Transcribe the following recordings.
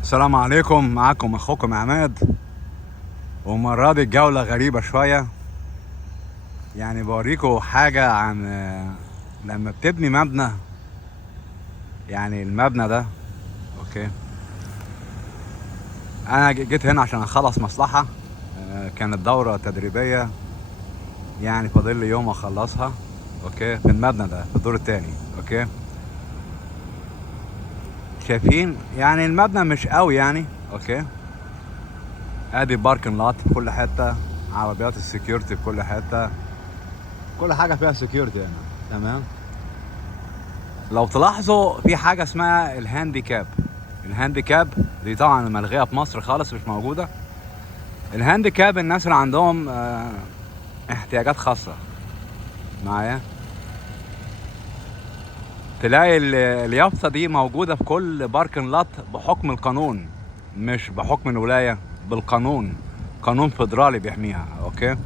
السلام عليكم، معكم اخوكم عماد. ومرة دي الجولة غريبة شوية، يعني بوريكم حاجة عن لما بتبني مبنى. يعني المبنى ده اوكي، انا جيت هنا عشان اخلص مصلحة. كانت دورة تدريبية، يعني فاضل لي يوم اخلصها. اوكي، في المبنى ده في الدور التاني. اوكي، شايفين يعني المبنى مش قوي يعني. اوكي، ادي باركن لات في كل حتة، عربيات السكيورتي في كل حتة، كل حاجة فيها سكيورتي هنا. تمام. لو تلاحظوا في حاجة اسمها الهانديكاب. الهانديكاب دي طبعا ملغية في مصر خالص، مش موجودة. الهانديكاب الناس اللي عندهم احتياجات خاصة. معايا؟ تلاقي اليافطة دي موجودة في كل باركن لات بحكم القانون، مش بحكم الولاية، بالقانون. قانون فيدرالي بيحميها. اوكي،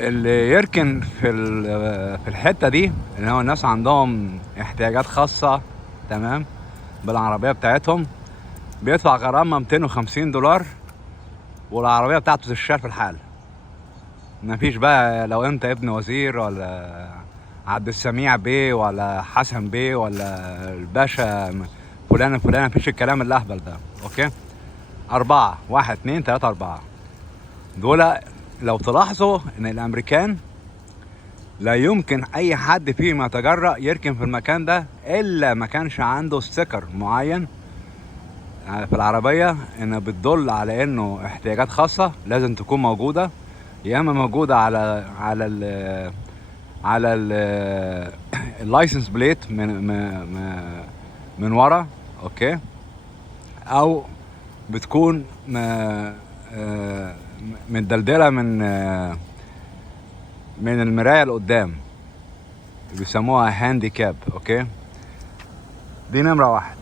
اللي يركن في الحتة دي اللي هو الناس عندهم احتياجات خاصة، تمام، بالعربية بتاعتهم، بيدفع غرامة $250، والعربية بتاعته تشتغل في الحال. مفيش بقى لو انت ابن وزير ولا عبد السميع بيه ولا حسن بيه ولا الباشا فلان فلان، مفيش الكلام الأهبل ده. اوكي، 4 1 2 3 4 دول. لو تلاحظوا ان الامريكان لا يمكن اي حد فيهم يتجرأ يركن في المكان ده الا ما كانش عنده ستيكر معين في العربية انه بتدل على انه احتياجات خاصة، لازم تكون موجودة. يا اما موجودة على اللايسنس بليت من ورا. اوكي، او بتكون متدلدلة من المراية لقدام، بيسموها هانديكاب. اوكي، دي نمرة واحد.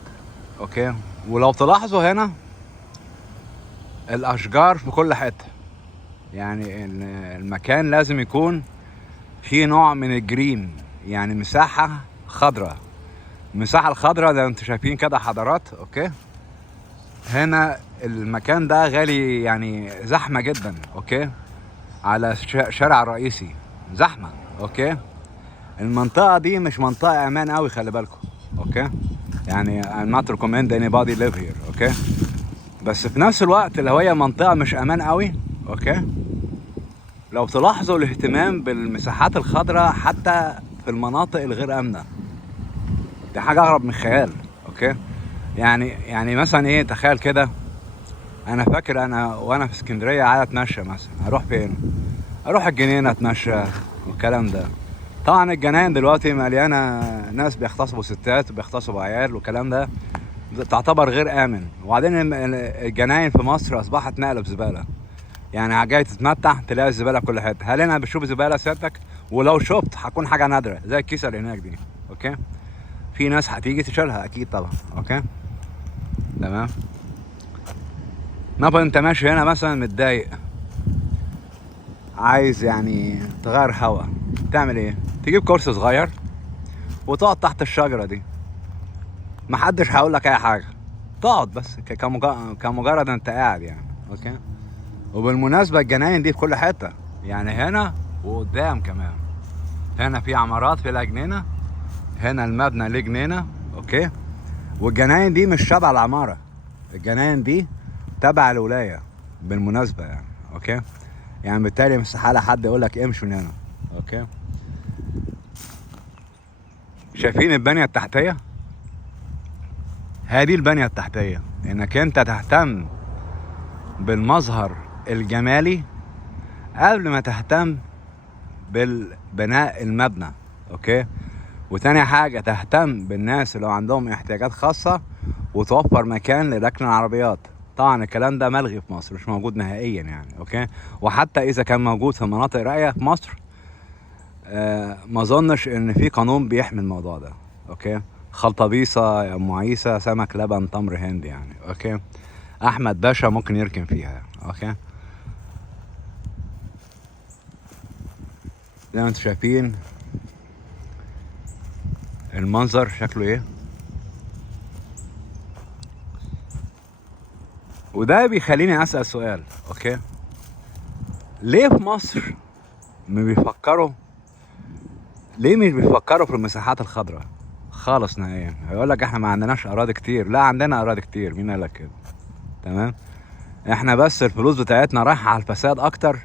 اوكي، ولو تلاحظوا هنا الاشجار في كل حتة، يعني المكان لازم يكون في نوع من الجرين، يعني مساحة خضراء. المساحة الخضراء ده انتوا شايفين كده حضارات. اوكي، هنا المكان ده غالي، يعني زحمة جدا. اوكي، على شارع رئيسي زحمة. اوكي، المنطقة دي مش منطقة امان قوي، خلي بالكم. اوكي، يعني I'm not recommend anybody live here. اوكي، بس في نفس الوقت لو هي منطقة مش امان قوي. اوكي، لو تلاحظوا الاهتمام بالمساحات الخضراء حتى في المناطق الغير امنة، دي حاجة اغرب من الخيال. اوكي، يعني مثلا ايه، تخيل كده. انا فاكر انا وانا في اسكندرية عايز اتمشى مثلا، اروح فين؟ اروح الجنينة اتمشى والكلام ده. طبعا الجناين دلوقتي مليانة ناس بيغتصبوا ستات وبيغتصبوا عيال والكلام ده، تعتبر غير امن. وبعدين الجناين في مصر اصبحت مقلب زبالة، يعني جاي تتمتع تلاقي الزبالة في كل حتة. هل انا بشوف زبالة سيادتك؟ ولو شفت هكون حاجة نادرة زي الكيسة اللي هناك دي. اوكي، في ناس هتيجي تشيلها اكيد طبعا. اوكي، تمام. نبقى انت ماشي هنا مثلا متضايق، عايز يعني تغير هوا، تعمل ايه؟ تجيب كرسي صغير وتقعد تحت الشجرة دي، محدش هيقول لك اي حاجة. تقعد بس كمجرد انت قاعد يعني. اوكي، وبالمناسبة الجناين دي في كل حتة، يعني هنا وقدام كمان. هنا في عمارات في جنينة، هنا المبنى ليه جنينة. اوكي، والجناين دي مش تبع العمارة، الجناين دي تبع الولاية بالمناسبة يعني. اوكي، يعني بالتالي مستحيل حد يقول لك امشوا من هنا. اوكي، شايفين البنية التحتية؟ هذه البنية التحتية، انك انت تهتم بالمظهر الجمالي قبل ما تهتم بالبناء المبنى. اوكي، وتاني حاجة تهتم بالناس اللي عندهم احتياجات خاصة وتوفر مكان لركن العربيات. طبعا الكلام ده ملغي في مصر، مش موجود نهائيا يعني. اوكي، وحتى اذا كان موجود في مناطق راقية في مصر، ما اظنش ان في قانون بيحمي الموضوع ده. اوكي، خلطبيصة يا ام عيسى، سمك لبن تمر هندي يعني. اوكي، احمد باشا ممكن يركن فيها. اوكي، زي ما انتم شايفين المنظر شكله ايه. وده بيخليني اسال سؤال، اوكي، ليه في مصر ما بيفكروا ليه مش بيفكروا في المساحات الخضراء خالص نهائيا؟ هيقول لك احنا ما عندناش اراضي كتير. لا، عندنا اراضي كتير، مين قال لك كده؟ تمام. احنا بس الفلوس بتاعتنا رايحه على الفساد اكتر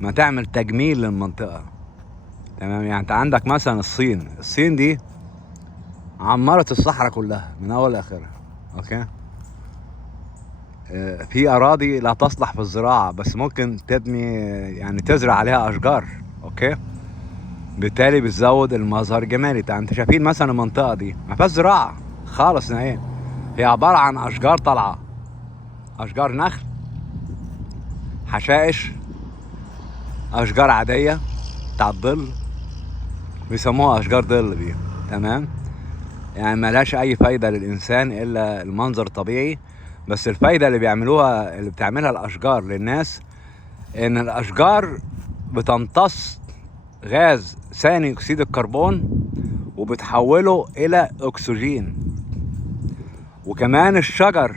ما تعمل تجميل للمنطقه. تمام. يعني انت عندك مثلا الصين دي عمرت الصحراء كلها من اول لاخرها، اوكي. في اراضي لا تصلح في الزراعه بس ممكن تبني، يعني تزرع عليها اشجار، اوكي. بالتالي بتزود المظهر الجمالي. انت شايفين مثلا المنطقه دي ما فيهاش زراعه خالص نهائيا، هي عباره عن اشجار طالعه، اشجار نخل، حشائش، اشجار عاديه بتاعت ظل، بيسموها اشجار ظل دي. تمام. يعني ملهاش اي فايده للانسان الا المنظر الطبيعي. بس الفايده اللي بتعملها الاشجار للناس ان الاشجار بتمتص غاز ثاني اكسيد الكربون وبتحوله الى اكسجين. وكمان الشجر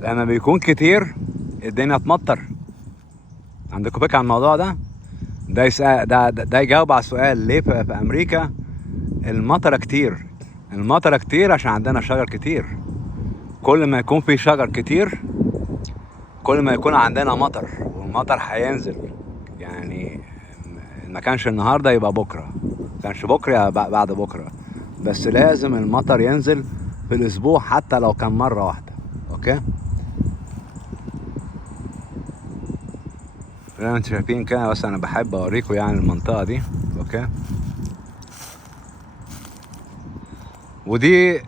لما بيكون كتير الدنيا تمطر. عندكم فكره عن الموضوع ده؟ ده يجاوب على السؤال ليه في امريكا المطره كتير. المطره كتير عشان عندنا شجر كتير. كل ما يكون في شجر كتير كل ما يكون عندنا مطر، والمطر هينزل. يعني ما كانش النهارده يبقى بكره، ما كانش بكره يبقى بعد بكره، بس لازم المطر ينزل في الاسبوع حتى لو كان مره واحده، اوكي. زي ما انتم شايفين كده، بس انا بحب اوريكم يعني المنطقه دي، اوكي. ودي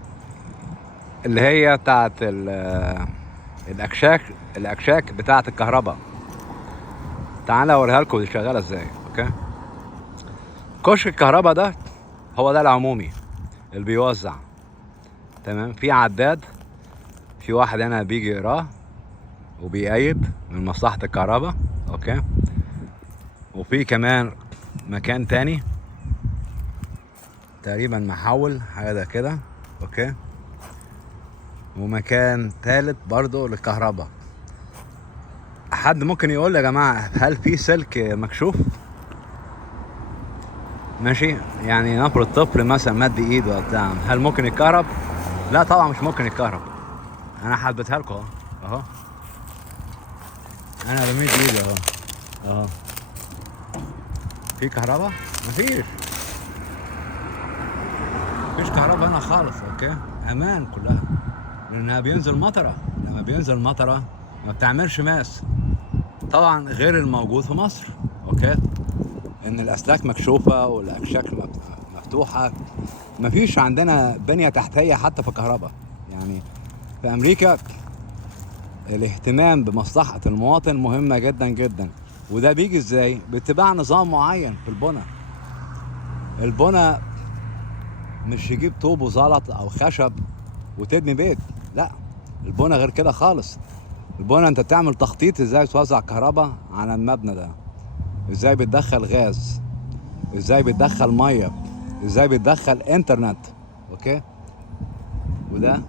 اللي هي بتاعت الاكشاك بتاعت الكهرباء. تعالى اوريها لكم دي شغاله ازاي، اوكي. كشك الكهرباء ده هو ده العمومي اللي بيوزع. تمام. في عداد، في واحد هنا بيجي يقراه وبيأيد من مصلحة الكهرباء، اوكي. وفي كمان مكان تاني تقريبا محول حاجة ده كده، اوكي. ومكان تالت برضو للكهرباء. حد ممكن يقول يا جماعة هل في سلك مكشوف؟ ماشي. يعني نفرض طفل مثلا مد ايده بتاع، هل ممكن يتكهرب؟ لا طبعا مش ممكن يتكهرب. انا حبيتها لكم اهو، انا بمد ايدي اهو. في كهرباء؟ مفيش كهرباء هنا خالص، اوكي. امان كلها لانها بينزل مطره. لما بينزل مطره ما بتعملش ماس، طبعا غير الموجود في مصر، اوكي. ان الاسلاك مكشوفه والاكشاك مفتوحه. مفيش عندنا بنيه تحتيه حتى في الكهرباء. يعني في امريكا الاهتمام بمصلحه المواطن مهمه جدا جدا. وده بيجي ازاي؟ باتباع نظام معين في البنى مش يجيب طوب وزلط او خشب وتبني بيت، لا. البنى غير كده خالص. البنى انت بتعمل تخطيط ازاي توزع كهرباء على المبنى ده، ازاي بتدخل غاز، ازاي بتدخل ميه، ازاي بتدخل انترنت، اوكي. وده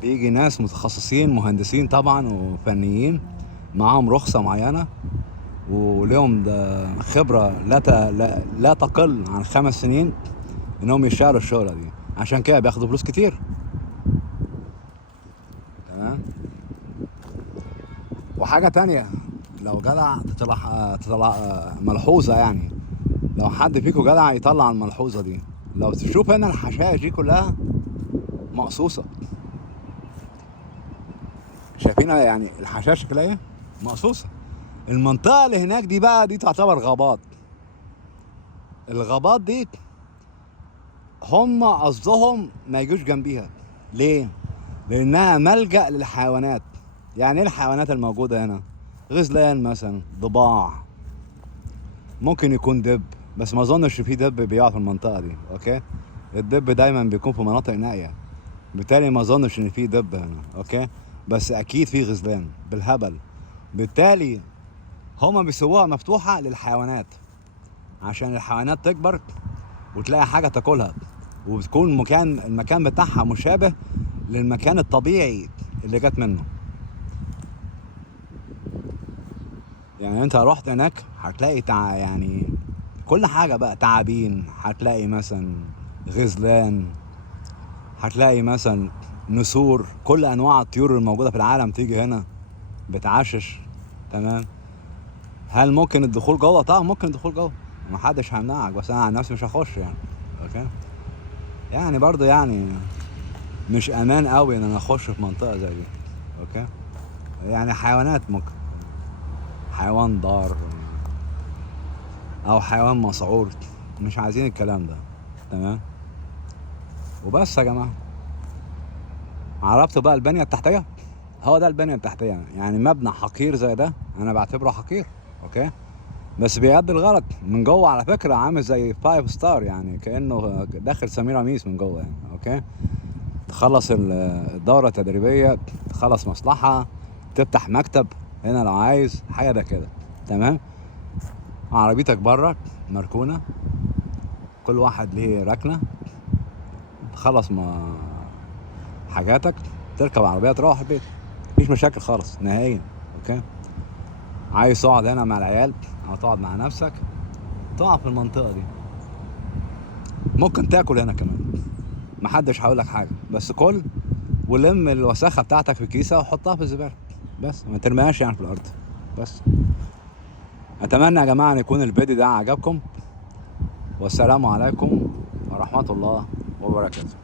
بيجي ناس متخصصين، مهندسين طبعا وفنيين، معاهم رخصة معينة وليهم خبرة لا تقل عن 5 سنين انهم يشتغلوا الشغلة دي. عشان كده بياخدوا فلوس كتير. تمام. وحاجة تانية، لو جدع تطلع ملحوظة، يعني لو حد فيكم جدع يطلع الملحوظة دي. لو تشوف هنا الحشائش دي كلها مقصوصة، شايفينها؟ يعني الحشائش شكلها ايه؟ مقصوصة. المنطقة اللي هناك دي بقى دي تعتبر غابات. الغابات دي هم قصدهم ما يجوش جنبيها. ليه؟ لانها ملجأ للحيوانات. يعني ايه الحيوانات الموجودة هنا؟ غزلان مثلا، ضباع، ممكن يكون دب، بس ما اظنش في دب بيقع في المنطقة دي، اوكي. الدب دايما بيكون في مناطق نائية، بالتالي ما اظنش ان في دب هنا، اوكي. بس اكيد في غزلان بالهبل. بالتالي هما بيسووها مفتوحة للحيوانات عشان الحيوانات تكبر وتلاقي حاجة تاكلها، وبتكون المكان بتاعها مشابه للمكان الطبيعي اللي جت منه. يعني انت رحت هناك هتلاقي يعني كل حاجة بقى، تعابين، هتلاقي مثلا غزلان، هتلاقي مثلا نسور، كل انواع الطيور الموجودة في العالم تيجي هنا بتعشش. تمام. هل ممكن الدخول جوه؟ طبعا ممكن الدخول جوه، محدش هيمنعك، بس انا عن نفسي مش هخش يعني. اوكي. يعني برضو يعني مش امان قوي ان انا اخش في منطقة زي دي. اوكي. يعني حيوانات ممكن، حيوان ضار او حيوان مسعور، مش عايزين الكلام ده. تمام. وبس يا جماعة، عرفتوا بقى البنية التحتية؟ هو ده البنية التحتية. يعني مبنى حقير زي ده انا بعتبره حقير. اوكي. بس بيأدي الغرض من جوه، على فكرة عامل زي 5 ستار، يعني كأنه داخل سميراميس من جوه يعني. اوكي. تخلص الدورة التدريبية، تخلص مصلحة، تفتح مكتب هنا لو عايز حاجة ده كده. تمام. عربيتك بره مركونة، كل واحد ليه ركنة، تخلص حاجاتك، تركب عربية تروح البيت، مفيش مشاكل خالص نهائيا. اوكي. عايز تقعد هنا مع العيال او تقعد مع نفسك، تقعد في المنطقة دي. ممكن تاكل هنا كمان، محدش هيقولك حاجة، بس كل ولم الوساخة بتاعتك في كيسة وحطها في الزبالة، بس ما ترميهاش يعني في الأرض. بس أتمنى يا جماعة أن يكون الفيديو ده عجبكم، والسلام عليكم ورحمة الله وبركاته.